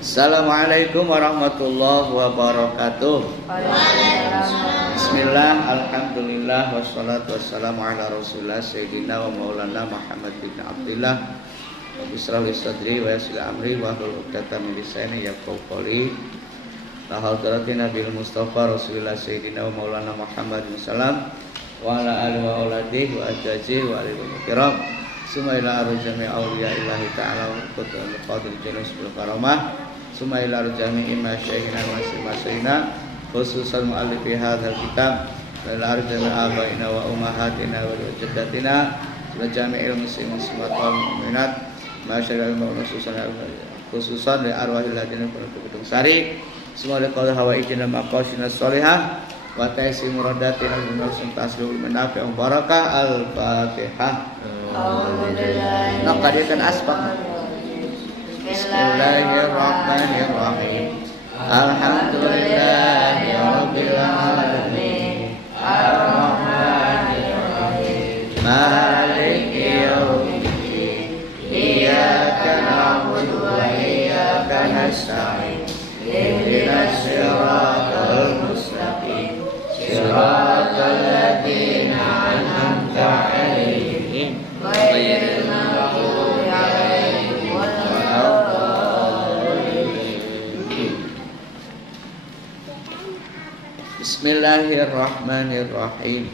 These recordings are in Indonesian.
Assalamualaikum warahmatullahi wabarakatuh. Bismillah, alhamdulillah, wassalatu wassalamu ala rasulillah Sayyidina wa maulana Muhammad bin Abdillah. Bismillah sadri wa yassir amri wa hlul 'uqdatam min lisani yafqahu qawli. La hadratin nabil mustafa rasulillah Sayyidina wa maulana Muhammad bin salam wa ala alihi wa auladihi wa ajwajihi wa alihi wa kiram. Summa ila arjami awliya illahi ta'ala wa qutul qadir jalal sul karamah. Summa ila arjami masyaykhina wa masyaykhina khususan mu'allifi hadzal kitab wal arjami abaina wa ummahatina wa jaddatina wa jami'il muslimin wal mu'minat masyaallah khususan li arwahil ladina kuntum sari semua liqaul hawaijina maqasidina sholihah wa ta'isi muradatina min tasliul manafi' barakah al-fatihah. Naqadikan asbaq. Bismillahirrahmanirrahim. Alhamdulillahi rabbil alamin. Ar-rahmanir-rahim. Maliki yaumiddin. Iyyaka na'budu wa iyyaka nasta'in. Ihdinas siratal mustaqim. Siratal ladzina an'amta 'alaihim ghairil maghdubi 'alaihim waladdallin. Bismillahirrahmanirrahim.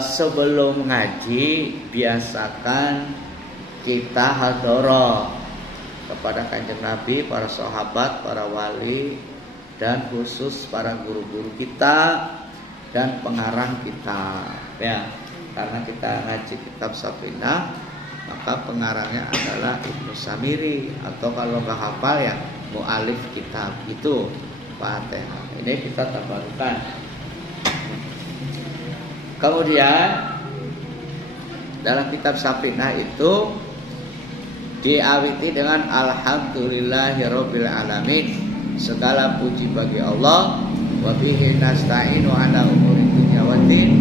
Sebelum ngaji biasakan kita hadharah kepada Kanjeng Nabi, para sahabat, para wali, dan khusus para guru-guru kita dan pengarang kita, ya. Karena kita ngaji kitab Safinah, maka pengarangnya adalah Ibnu Samiri, atau kalau nggak hafal ya mu'alif kitab itu Fatihah. Ini kita tabarukkan. Kemudian dalam kitab Safinah itu diawiti dengan alhamdulillahirabbil alamin. Segala puji bagi Allah, wa bihi nasta'inu ala umuri dunya waddin,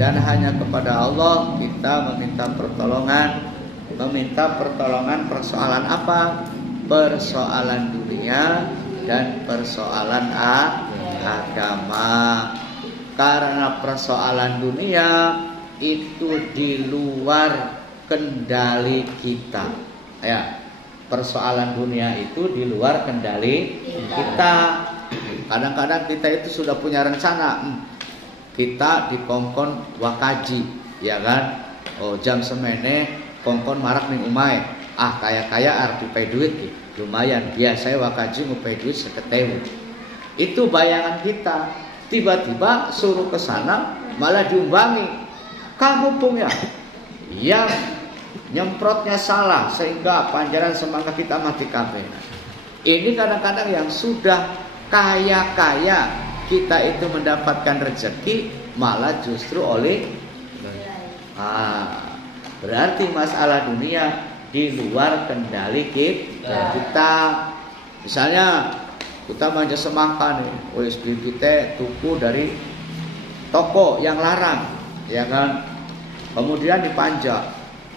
dan hanya kepada Allah kita meminta pertolongan persoalan apa? Persoalan dunia dan persoalan agama. Karena persoalan dunia itu di luar kendali kita, ya. Persoalan dunia itu di luar kendali kita. Kadang-kadang kita itu sudah punya rencana, kita dikongkon wakaji, ya kan? Oh, jam semene kongkon marak ning umai. Kaya-kaya arep dipai duit lumayan. Biasanya wakaji ngupai duit 50.000. Itu bayangan kita. Tiba-tiba suruh ke sana malah diumbangi. Kamu punya yang nyemprotnya salah sehingga panjaran semangka kita mati kabeh. Ini kadang-kadang yang sudah kaya-kaya kita itu mendapatkan rezeki malah justru oleh berarti masalah dunia di luar kendali kita. Misalnya kita manja semangka nih, wis kita tuku dari toko yang larang, ya kan? Kemudian dipanja,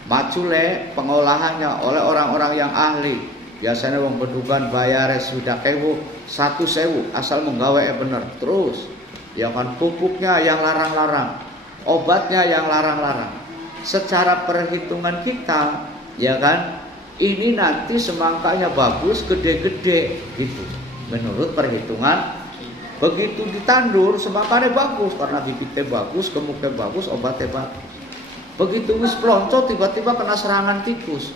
macule pengolahannya oleh orang-orang yang ahli. Biasanya wong bedugan bayar sudah 1.000 asal menggawe bener. Terus ya kan, pupuknya yang larang-larang, obatnya yang larang-larang. Secara perhitungan kita, ya kan, ini nanti semangkanya bagus, gede-gede gitu. Menurut perhitungan, begitu ditandur semangkanya bagus karena bibitnya bagus, gemuknya bagus, obatnya bagus. Begitu wis plonco tiba-tiba kena serangan tikus.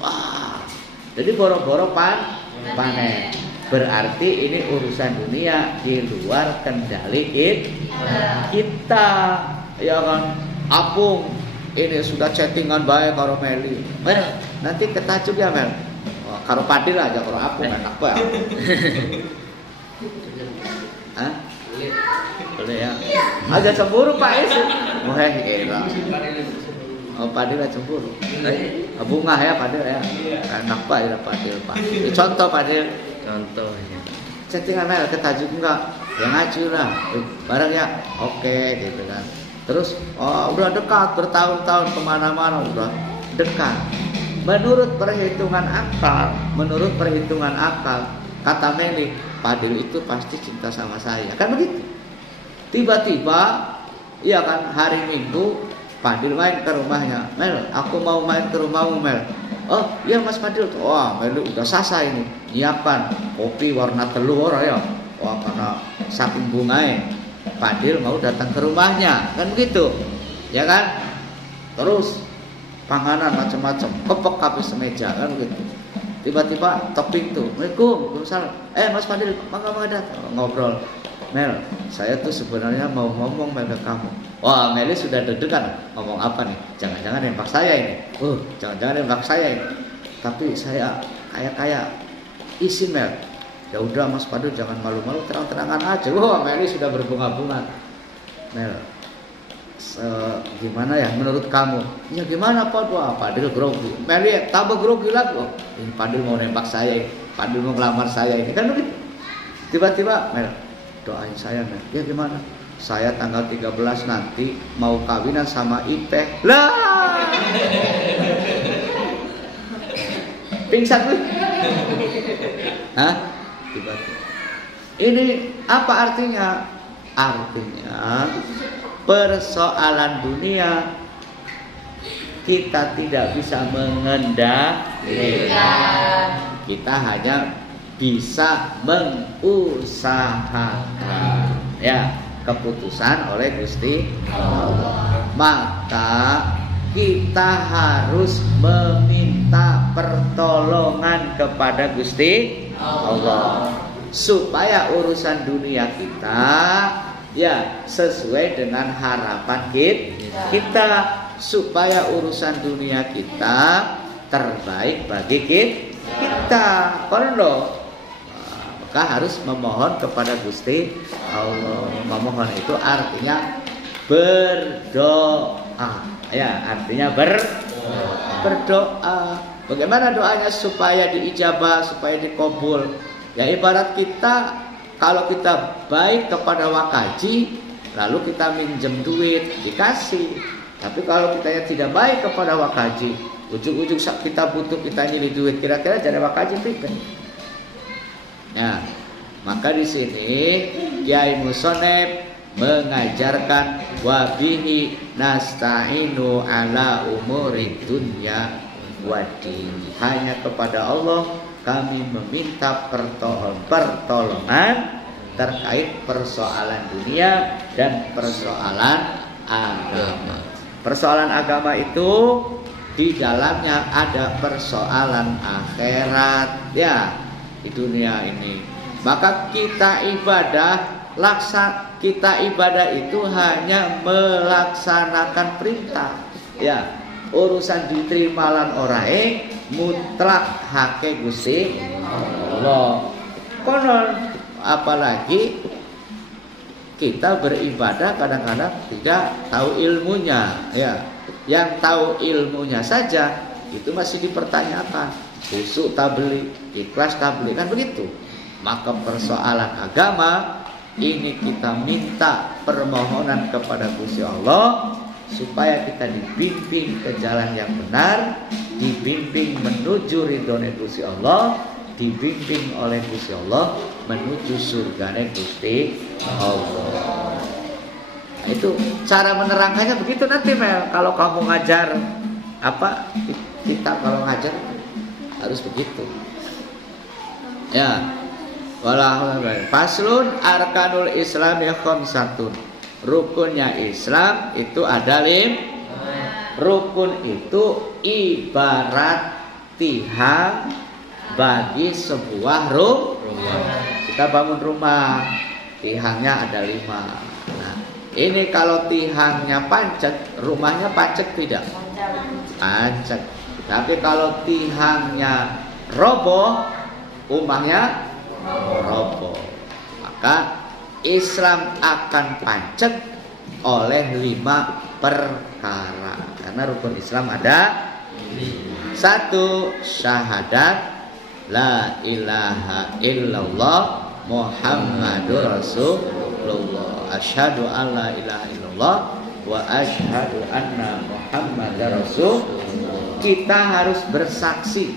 Jadi boro-boro panen. Berarti ini urusan dunia di luar kendali kita. Ya kan? Apung ini sudah chattingan baik karo Meli. Nanti ketajuk ya Mel. Karo Padil aja karo apung enak banget. Boleh ya. Aja cemburu Pak Isi. Gila. Oh, Padil cemburu. Bunga ya Padil ya. Enak Pak ya Padil Pak. Contoh Padil. Contohnya. Chattingan Mel ketajuk enggak? Ya ngaji lah. Barang ya. Oke gitu kan. Terus udah dekat bertahun-tahun kemana-mana udah dekat. menurut perhitungan akal, kata Meli, Fadil itu pasti cinta sama saya, kan begitu. Tiba-tiba, iya kan, hari Minggu Fadil main ke rumahnya. Mel, aku mau main ke rumahmu, Mel. Oh iya Mas Fadil. Wah, Mel udah sasa ini, nyiapkan kopi warna telur ya. Wah, karena saking bunganya Fadil mau datang ke rumahnya, kan begitu, ya kan? Terus panganan macam-macam, kepek habis semeja, kan begitu. Tiba-tiba top pintu, Waalaikumsalam. Mas Fadil, mangga datang, ngobrol. Mel, saya tuh sebenarnya mau ngomong Mel ke kamu. Wah, Meli sudah deg-degan, ngomong apa nih? Jangan-jangan nembak saya ini. Jangan-jangan nembak saya ini. Tapi saya kayak isi Mel. Ya udah Mas Fadil, jangan malu-malu, terang-terangan aja. Wah, Meli sudah berbunga-bunga. Mel, gimana ya menurut kamu? Ya gimana Pak? Wah, Fadil grogi. Meli tambah grogi lagi. Oh, ini Fadil mau nembak saya, Fadil mau ngelamar saya ini, kan begitu. Tiba-tiba Mel, doain saya Mel. Ya gimana? Saya tanggal 13 nanti mau kawinan sama Ipeh. Lah. Pingsan gue. Hah? Tiba-tiba. Ini apa artinya? Artinya persoalan dunia kita tidak bisa mengendalikan. Kita hanya bisa mengusahakan, ya, keputusan oleh Gusti Allah. Maka kita harus meminta pertolongan kepada Gusti Allah supaya urusan dunia kita ya sesuai dengan harapan kita, supaya urusan dunia kita terbaik bagi kita. Kalau maka harus memohon kepada Gusti Allah. Memohon itu artinya berdoa, ya, artinya berdoa. Bagaimana doanya supaya diijabah, supaya dikabul? Ya ibarat kita, kalau kita baik kepada wakaji, lalu kita minjem duit, dikasih. Tapi kalau kita tidak baik kepada wakaji, ujung-ujung kita butuh, kita nyari duit, kira-kira jadi wakaji pikir. Ya, maka di sini Kiai Musoneb mengajarkan wabihi nasta'inu ala umuri dunya wadi. Hanya kepada Allah kami meminta pertolongan terkait persoalan dunia dan persoalan agama. Persoalan agama itu di dalamnya ada persoalan akhirat, ya, di dunia ini. Maka kita ibadah itu hanya melaksanakan perintah, ya. Urusan diterima lan orae mutlak hake Gusti Allah. Konon apalagi kita beribadah kadang-kadang tidak tahu ilmunya, ya. Yang tahu ilmunya saja itu masih dipertanyakan. Khusyuk tabli, ikhlas tabli, kan begitu. Maka persoalan agama ini kita minta permohonan kepada Gusti Allah supaya kita dibimbing ke jalan yang benar, dibimbing menuju ridhonya Gusti Allah, dibimbing oleh Gusti Allah menuju surganya Gusti Allah. Nah, itu cara menerangkannya begitu nanti Mel. Kalau kamu ngajar apa, kita kalau ngajar harus begitu. Ya. Wallahu faslun arkanul Islam ya khamsatun. Rukunnya Islam itu ada 5. Rukun itu ibarat tiang bagi sebuah rumah. Kita bangun rumah, tiangnya ada 5. Nah, ini kalau tiangnya pancet, rumahnya pancet tidak? Pancet. Tapi kalau tiangnya roboh, rumahnya roboh. Maka Islam akan pancet oleh 5 perkara. Karena rukun Islam ada 1. Syahadat la ilaha illallah Muhammadur Rasulullah. Asyhadu an la ilaha illallah wa asyhadu anna Muhammadar Rasulullah. kita harus bersaksi.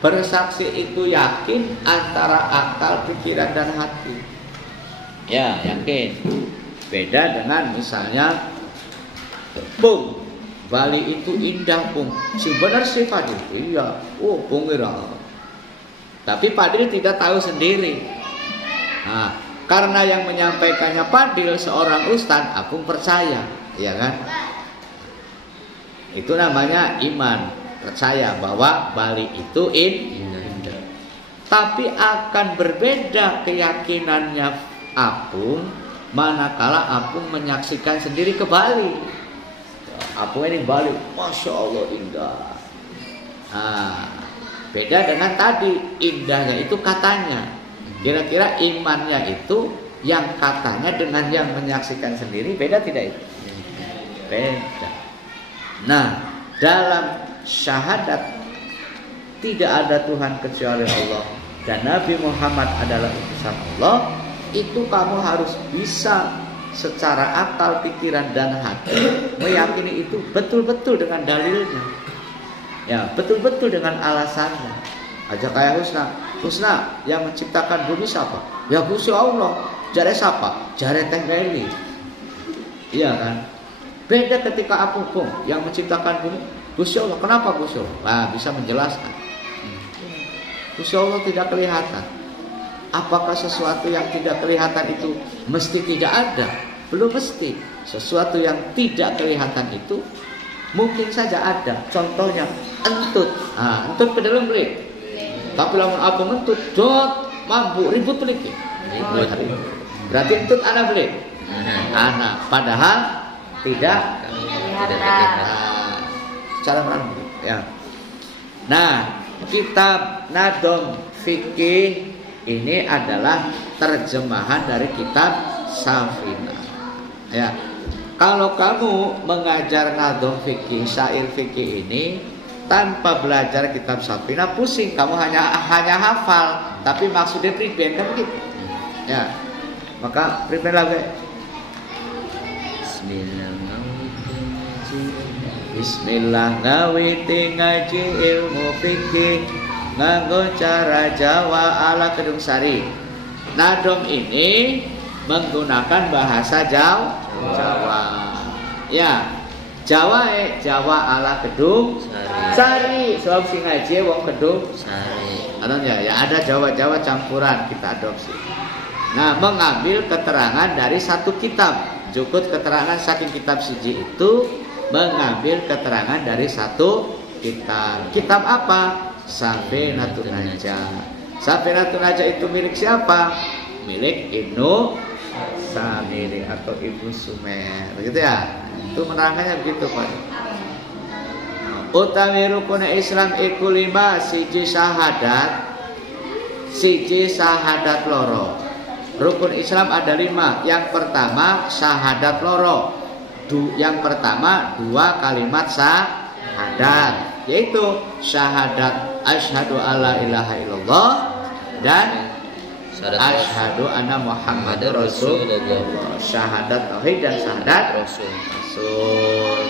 Bersaksi itu yakin antara akal, pikiran, dan hati. Ya, yakin. Beda dengan misalnya, Bung, Bali itu indah, Bung. Sebenarnya sih Fadil, iya. Oh, Bung Ira. Tapi Fadil tidak tahu sendiri. Nah, karena yang menyampaikannya Fadil seorang ustaz, aku percaya, ya kan? Itu namanya iman, percaya bahwa Bali itu indah. Tapi akan berbeda keyakinannya Apung manakala Apung menyaksikan sendiri ke Bali. Apung ini Bali, Masya Allah indah. Nah, beda dengan tadi, indahnya itu katanya. Kira-kira imannya itu yang katanya dengan yang menyaksikan sendiri beda tidak itu? Beda. Nah, dalam syahadat tidak ada Tuhan kecuali Allah dan Nabi Muhammad adalah utusan Allah, itu kamu harus bisa secara akal, pikiran, dan hati meyakini itu betul-betul dengan dalilnya. Ya, betul-betul dengan alasannya. Aja kayak Husna yang menciptakan bumi siapa? Ya Gusti Allah. Jare siapa? Jare Teh Meli. Iya kan? Beda ketika Apung yang menciptakan bumi, Gusti Allah. Kenapa Gusti Allah? Nah, bisa menjelaskan. Gusti Allah tidak kelihatan. Apakah sesuatu yang tidak kelihatan itu mesti tidak ada? Belum mesti. Sesuatu yang tidak kelihatan itu mungkin saja ada. Contohnya entut. Nah, entut ke dalam beli. Tapi lamun apa mentut dot mampu ribut beli. Berarti entut anak beli. Anak. Padahal tidak cara mana? Ya. Nah, kitab Nadom Fikih ini adalah terjemahan dari kitab Safinah. Ya. Kalau kamu mengajar Nadom Fikih, syair fikih ini tanpa belajar kitab Safinah pusing, kamu hanya hafal, tapi maksudnya pribadi kan begitu. Ya. Maka pribadi lagi. Bismillah ngawiti ngaji ilmu fikih nganggo cara Jawa ala Kedung Sari. Nadom ini menggunakan bahasa Jawa. Ya, Jawa ala Kedung Sari. Sebab sing ngaji wong Kedung Sari. Ya ada Jawa campuran kita adopsi. Nah, mengambil keterangan dari satu kitab. Jukut keterangan saking kitab siji itu mengambil keterangan dari satu kitab. Kitab apa? Safinatun Najah. Safinatun Najah itu milik siapa? Milik Ibnu Samiri atau Ibnu Sumer, begitu ya? Itu menerangkannya begitu, Pak. Utawi rukun Islam iku 5, siji syahadat loro. Rukun Islam ada 5. Yang pertama syahadat loro. Yang pertama 2 kalimat syahadat, yaitu syahadat asyhadu alla ilaha illallah dan asyhadu anna Muhammadar Rasulullah. Syahadat tauhid dan syahadat rasul.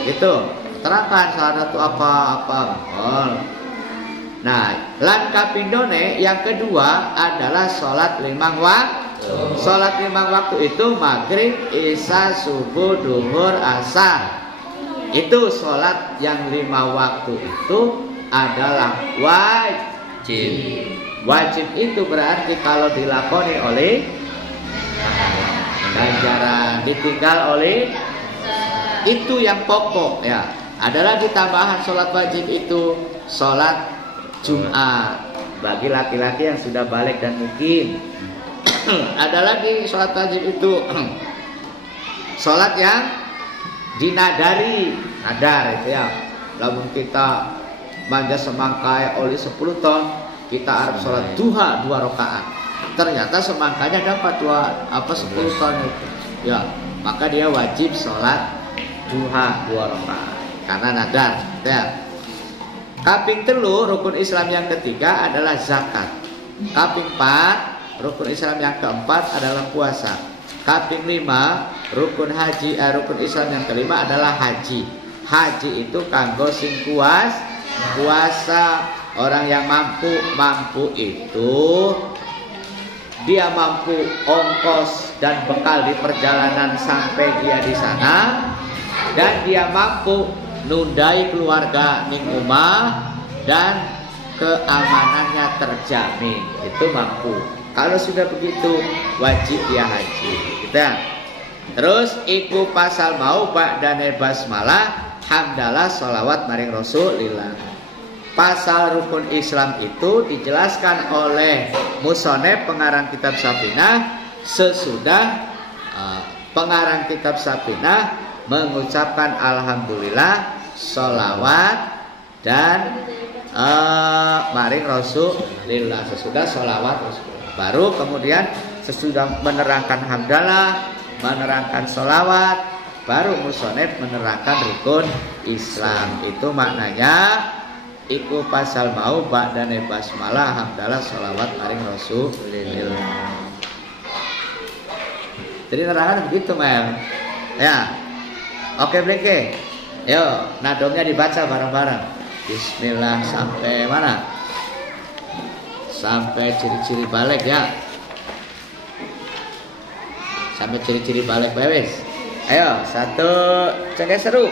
Gitu. Terangkan syahadat itu apa. Nah, lan kapindone yang kedua adalah salat 5 waktu. Salat 5 waktu itu maghrib, isya, subuh, duhur, asar. Itu salat yang 5 waktu itu adalah wajib. Wajib itu berarti kalau dilakoni oleh ganjaran, ditinggal oleh itu yang pokok ya. Ada lagi tambahan salat wajib itu salat Jumat bagi laki-laki yang sudah balik dan mukim. Ada lagi sholat wajib itu sholat yang dinadari, nadar itu ya. Lamun kita manja semangkai oleh 10 ton, kita harap sholat duha 2 rakaat. Ternyata semangkanya dapat 10 ton itu. Ya, maka dia wajib sholat duha 2 rakaat karena nadar. Ya. Kaping 3 rukun Islam yang ketiga adalah zakat. Kaping 4 rukun Islam yang keempat adalah puasa. Kaping 5 rukun haji, rukun Islam yang kelima adalah haji. Haji itu kanggo sing kuasa. Orang yang mampu itu dia mampu ongkos dan bekal di perjalanan sampai dia di sana, dan dia mampu nundai keluarga ning omah dan keamanannya terjamin, itu mampu. Kalau sudah begitu wajib dia haji. Kita terus iku pasal mau ba'dane basmalah hamdalah sholawat maring Rasulillah. Pasal rukun Islam itu dijelaskan oleh musonef pengarang kitab Safinah sesudah pengarang kitab Safinah mengucapkan alhamdulillah, sholawat dan maring Rasulillah. Sesudah sholawat baru kemudian sesudah menerangkan hamdalah, menerangkan sholawat, baru musonef menerangkan rukun Islam. Itu maknanya iku pasal mau ba'dane basmalah hamdalah sholawat maring Rasulillah. Jadi nerangan begitu, Mel. Ya. Oke, Bleke. Yo, nadomnya dibaca bareng-bareng. Bismillah sampai mana? Sampai ciri-ciri balik ya. Sampai ciri-ciri balik wes. Ayo, satu, cek seru.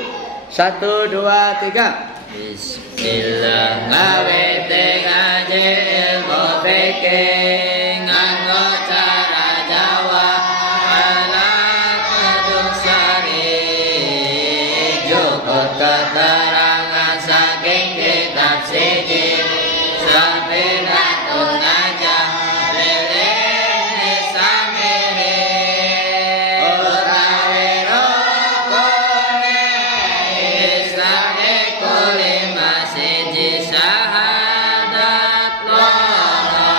1, 2, 3. Bismillah ngawete ngaji ilmu fikih nganggo cara Jawa ala kedung sari cukup keterangan saking kitab siji safinatun aja lilih samiri utawi rukune Islam lima siji syahadat loro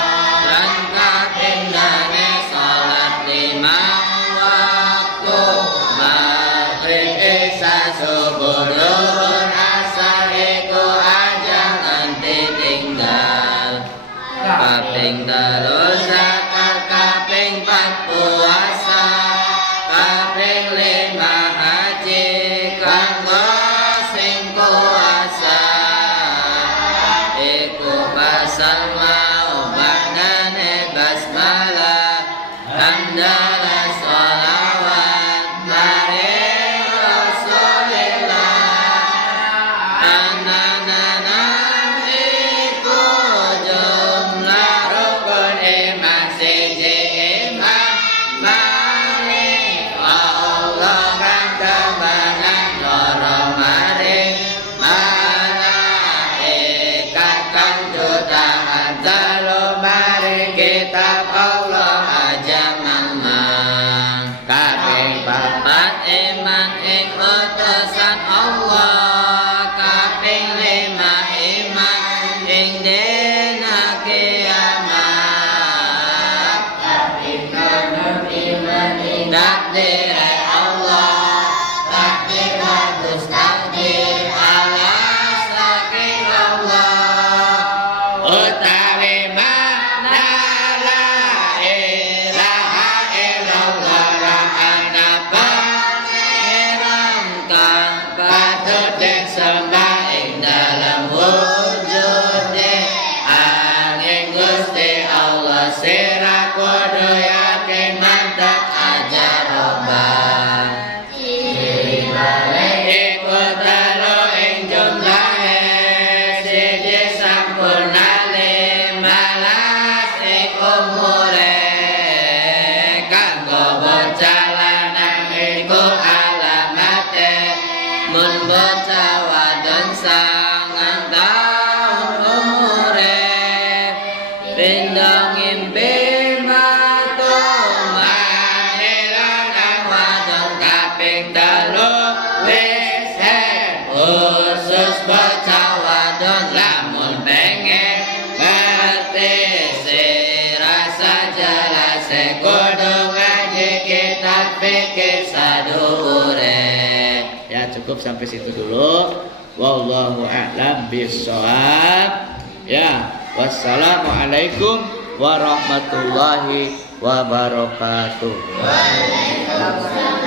dan kapindhane salat 5 waktu maghrib isya subuh duhur asar iku aja nganti tinggal. Kaping 3 zakat, kaping 4 puasa, kaping 5 haji kanggo sing kuasa. Iku pasal mau ba'dane basmalah hamdalah sholawat maring Rasulillah. Anana iku jumlah rukun iman siji iman maring Allah kang kemenang loro maring malaikat kang jutaan telu maring kitab Allah aja mang. Kaping 4 iman ing utusan Allah, kaping 5 iman ing dina kiamat, kaping 6 iman ing takdir Allah, takdir bagus takdir alas saking Allah. Utawi makna la ilaha illallah ra'ana pangeran kang patut disembah ing dalam wujude angin Gusti Allah sira kudu yakin mantap aja roban. Iku telu ing jumlahe siji sampurna 15 iku umure kanggo bocah lanang iku alamate mun bocah wadon 9 taun umure pindho ngimpi matu manira nang wadon kaping 3 wis khusus bocah wadon lamun pengen ngerti rasa jelas kudu ngaji kitab fikih saduhure. Ya cukup sampai situ dulu. Wallahu a'lam bishawab. Ya, wassalamualaikum warahmatullahi wabarakatuh. Waalaikumsalam.